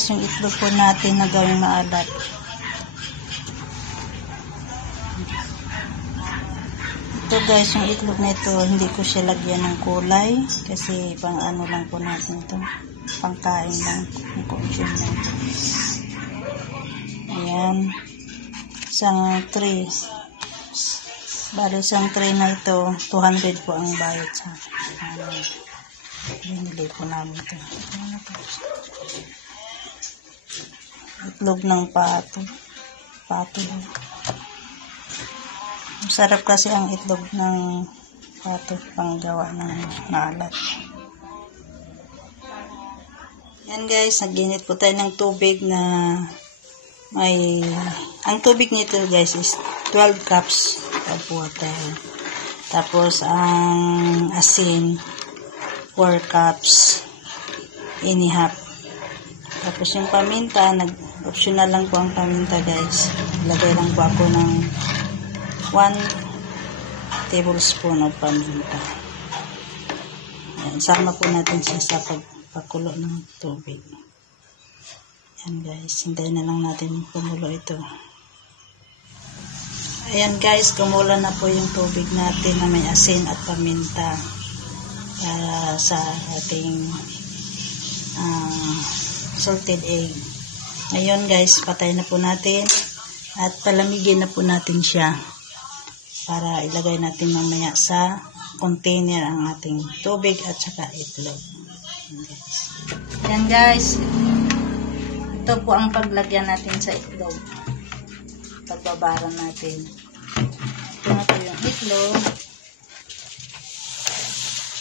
guys yung itlog po natin na gawing maalat. Ito guys yung itlog na ito, hindi ko siya lagyan ng kulay kasi pang ano lang po natin ito, pangkain lang, yung consume lang. Ayan, isang tray. Bali isang tray na ito, 200 po ang bayad sa binili po namin ito. Itlog ng pato. Masarap kasi ang itlog ng pato panggawa ng maalat. Yan guys, naginit po tayo ng tubig na may, ang tubig nito guys is 12 cups of water. Tapos ang asin 4 cups and a half. Tapos yung paminta, optional lang po ang paminta guys. Lagay lang po ako ng 1 tablespoon of paminta. Ayan, sama po natin siya sa pagpakulo ng tubig. Ayan guys, hintayin na lang natin kumulo ito. Ayan guys, kumulo na po yung tubig natin na may asin at paminta para sa ating salted egg. Ngayon guys, patay na po natin at palamigin na po natin siya para ilagay natin mamaya sa container ang ating tubig at saka itlog. Ayan guys, ito po ang paglagyan natin sa itlog. Pagbabaran natin. Ito na po yung itlog.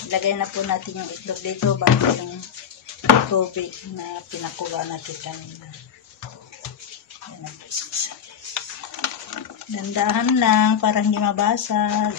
Ilagay na po natin yung itlog dito bago yung tubig na pinakuha natin kanina. Ayan na po. Dandahan lang para hindi mabasag.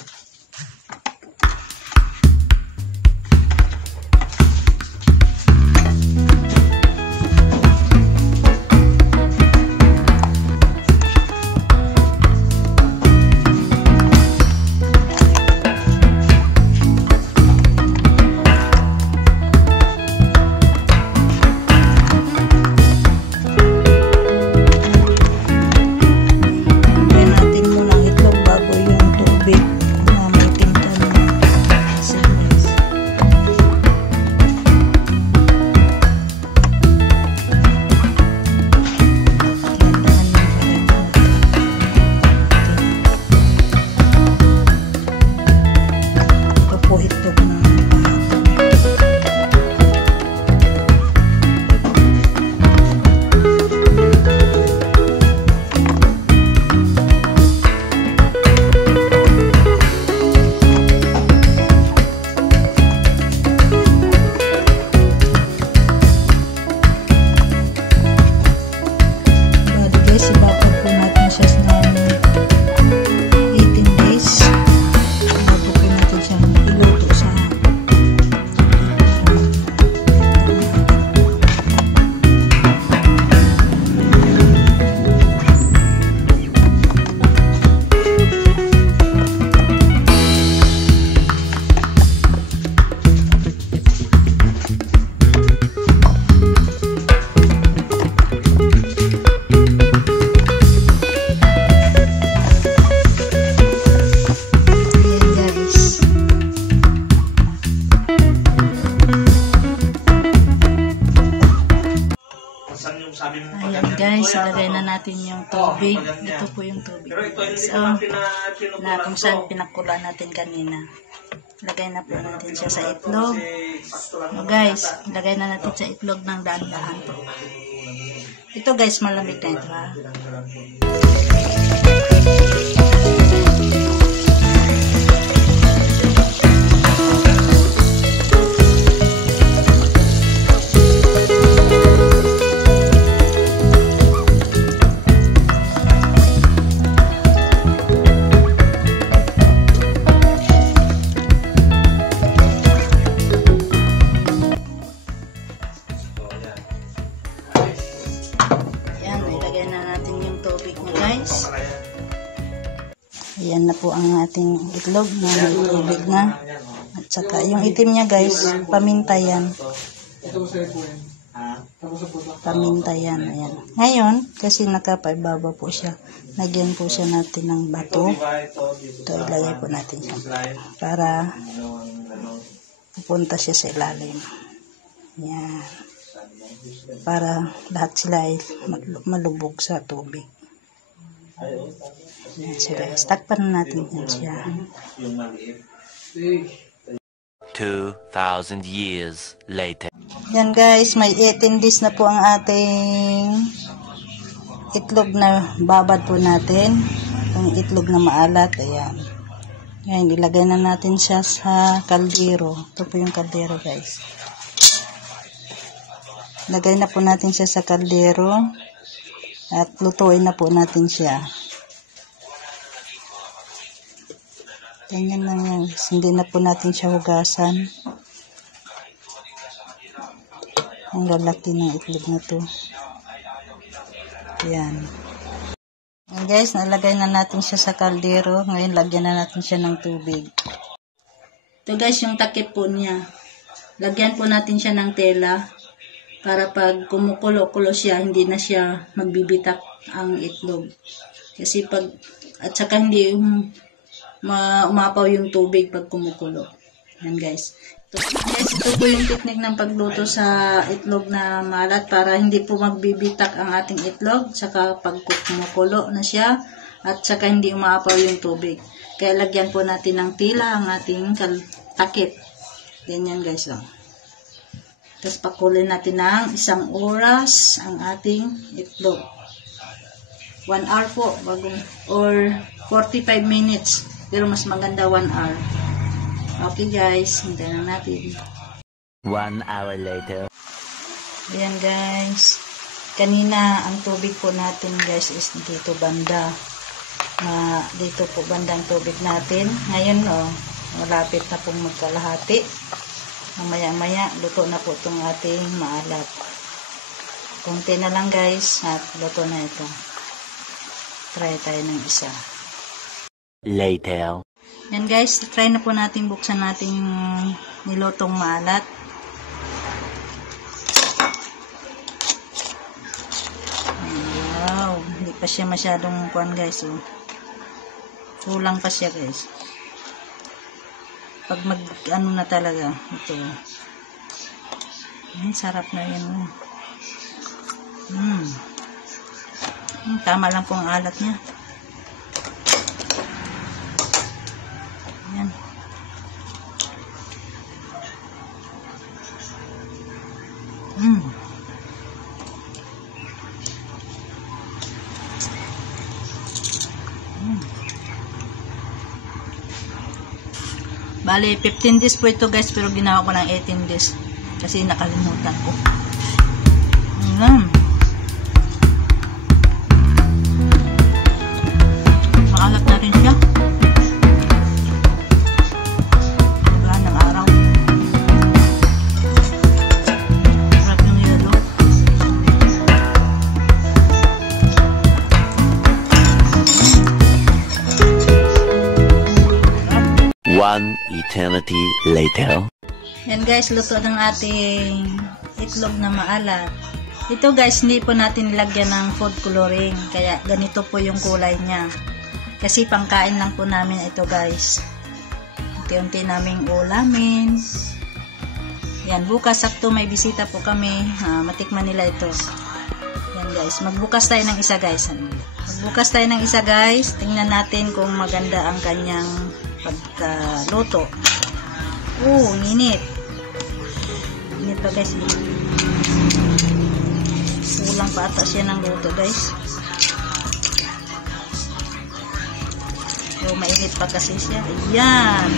Ayan guys, ilagay na natin yung tubig. Ito po yung tubig. So, na kung saan pinakulan natin kanina. Lagay na po natin siya sa itlog. So guys, lagay na natin sa itlog ng daan-daan po. Ito guys, malamig na ito ha. Ayan na po ang ating itlog na may tubig na. At saka yung itim niya guys, paminta yan. paminta yan. Ayan. Ngayon, kasi nakapaibabaw po siya, lagyan po siya natin ng bato. Ito, ilagay po natin siya para pupunta siya sa ilalim. Ayan. Para lahat sila ay malubog sa tubig. Ayan siya guys. Takpan natin yan siya. 2,000 years later. Yan guys, may 18 days na po ang ating itlog na babad po natin. Yung itlog na maalat, ayan. Ngayon, ilagay na natin siya sa kaldero. Ito po yung kaldero guys. Lagay na po natin siya sa kaldero at lutuin na po natin siya. Ganyan lang yan. Hindi na po natin siya hugasan. Ang lalaki ng itlog na to. Ayan. And guys, nalagay na natin siya sa kaldero. Ngayon, lagyan na natin siya ng tubig. Ito guys, yung takip po niya. Lagyan po natin siya ng tela para pag kumukulo-kulo siya, hindi na siya magbibitak ang itlog. Kasi pag, at saka hindi umapaw yung tubig pag kumukulo. Yan guys. Guys, ito po yung technique ng pagluto sa itlog na malat para hindi po magbibitak ang ating itlog. Saka pag kumukulo na siya at saka hindi umaapaw yung tubig. Kaya lagyan po natin ng tila ang ating takip. Ganyan guys. Oh. Tapos pakulin natin ng 1 oras ang ating itlog. 1 hour po or 45 minutes. Pero mas maganda 1 hour. Okay guys, hintayin na natin. 1 hour later. Ayan guys. Kanina ang tubig po natin guys is dito banda. Dito po banda ang tubig natin. Ngayon malapit na pong magkalahati. Maya-maya, luto na po itong ating maalat. Kunti na lang guys, at luto na ito. Try tayo ng isa. Later. Yan guys, try na po natin buksan natin yung nilutong maalat. Wow, hindi pa siya masyadong kuwan guys. Oh. Kulang pa siya guys. Pag ano na talaga ito. Sarap na yan. Tama lang po ang alat niya. Yan. Bale, 15 days po ito guys, pero ginawa ko ng 18 days. Kasi nakalimutan ko. Maalat na rin siya. Wala ng araw. Sarap yung yelo. One eternity later. Yan guys, luto ng ating itlog na maalat. Ito guys, hindi po natin nilagyan ng food coloring. Kaya ganito po yung kulay niya. Kasi pangkain lang po namin ito guys. Unti-unti naming ulamin. Yan, bukas sakto may bisita po kami. Matikman nila ito. Yan guys, magbukas tayo ng isa guys. Magbukas tayo ng isa guys. Tingnan natin kung maganda ang kanyang pagkaluto. Init. Init pa guys. Kulang pa ata siya ng luto guys. Mainit pa kasi siya. Ayan.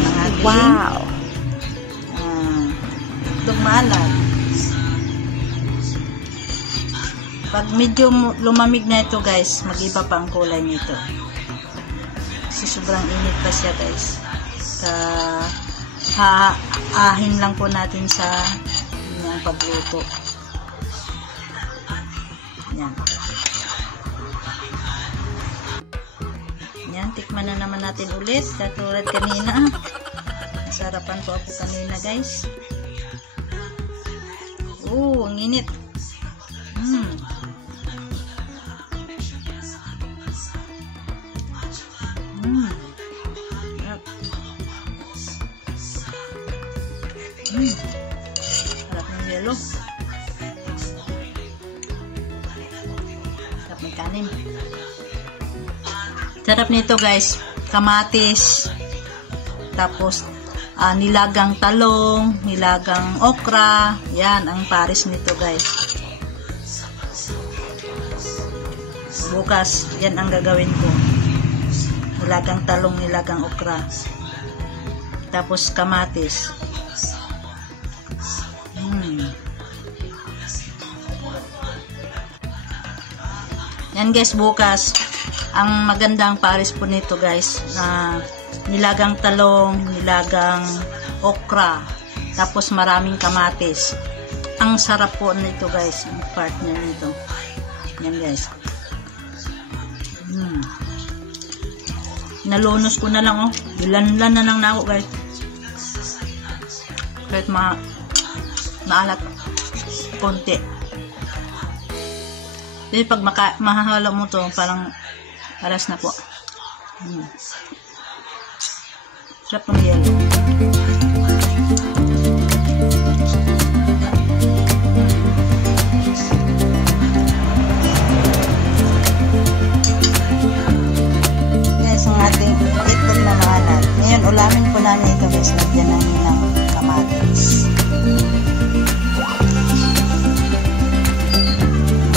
Wow. Itlog maalat. Pag medyo lumamig na ito guys, mag-iba pa ang kulay nito. Kasi sobrang init pa siya guys. Haahin lang po natin sa pagluto. Yan. Yan, tikman na naman natin ulit. Katulad kanina. Nasarapan po ako kanina guys. Ang init. Harap ng yelo. Sarap ng kanin. Sarap nito guys. Kamatis. Tapos nilagang talong, nilagang okra. Yan ang pares nito guys. Bukas, yan ang gagawin ko. Nilagang talong, nilagang okra. Tapos kamatis. Yan guys, bukas. Ang magandang pares po nito guys, nilagang talong, nilagang okra, tapos maraming kamatis. Ang sarap po nito guys, ang partner nito. Yan guys. Nalunos ko na lang oh. Ilan-lan na lang na ako guys. Kahit maalat konti. Kasi pag mahahalo mo to, parang aras na po. Sarap ng yelo. Guys, ang ating itlog na maalat. Ngayon, ulamin po namin ito guys. Lagyan namin ng kamatis.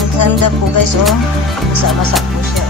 Magsanda po guys, oh. Basa-basa po siya.